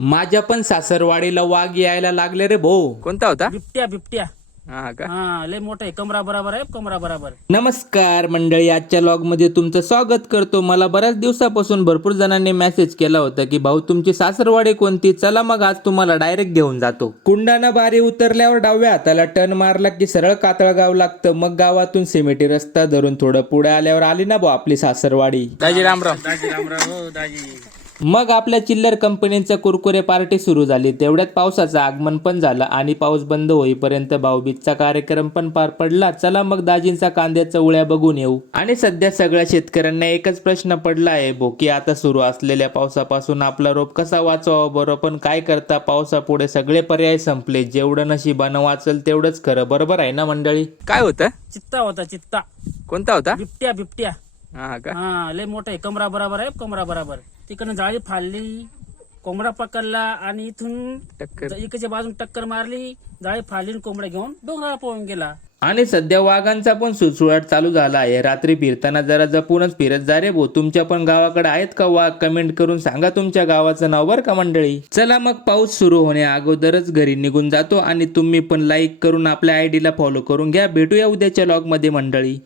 माझ्या पण सासरवाडीला वाघ यायला लागले रे भाऊ. कोणता होता? बिबट्या बिबट्या. हा का? हा लय मोठा आहे, कमरा बराबर आहे, कमरा बराबर. नमस्कार मंडळी, आजच्या लॉग मध्ये तुमचं स्वागत करतो. मला बऱ्याच दिवसापासून भरपूर जणांनी मेसेज केला होता की भाऊ तुमची सासरवाडी कोणती, चला मग आज तुम्हाला डायरेक्ट घेऊन जातो. कुंडाना बारी उतरल्यावर डाव्या हाताला टर्न मारला की सरळ कातळगाव लागतं. मग गावातून सिमेंटी रस्ता धरून थोडं पुढे आल्यावर आली ना भाऊ आपली सासरवाडी. दाजी रामराम. दाजी रामराव. हो दाजी. मग आपल्या चिल्लर कंपनीचं कुरकुरे पार्टी सुरू झाली. तेवढ्यात पावसाचं आगमन पण झालं आणि पाऊस बंद होईपर्यंत भाऊबीजचा कार्यक्रम पण पार पडला. चला मग दाजींचा कांद्याचा उळ्या बघून येऊ. आणि सध्या सगळ्या शेतकऱ्यांना एकच प्रश्न पडला आहे की आता सुरू असलेल्या पावसापासून आपला रोप कसा वाचवावा बरं. पण काय करता, पावसापुढे सगळे पर्याय संपले. जेवढं नशिबानं वाचल तेवढंच खरं. बरोबर आहे ना मंडळी? काय होतं? चित्ता होता, चित्ता. कोणता होता? बिबट्या बिबट्या. हा का? हा लय मोठा आहे, कमरा बराबर आहे, कमरा बराबर. तिकडनं जाळी फाडली, कोंबडा पकडला आणि इथून टक्कर. इकडच्या बाजून टक्कर मारली, जाळी फाडली आणि कोंबडा घेऊन डोंगराला पळून गेला. आणि सध्या वाघांचा पण सुळसुळाट चालू झाला आहे. रात्री फिरताना जरा जपूनच फिरत जा रे भाऊ. तुमच्या पण गावाकडे आहेत का वाघ? कमेंट करून सांगा तुमच्या गावाचं नाव बरं का मंडळी. चला मग पाऊस सुरू होण्या अगोदरच घरी निघून जातो आणि तुम्ही पण लाईक करून आपल्या आयडीला फॉलो करून घ्या. भेटूया उद्याच्या लॉग मध्ये मंडळी.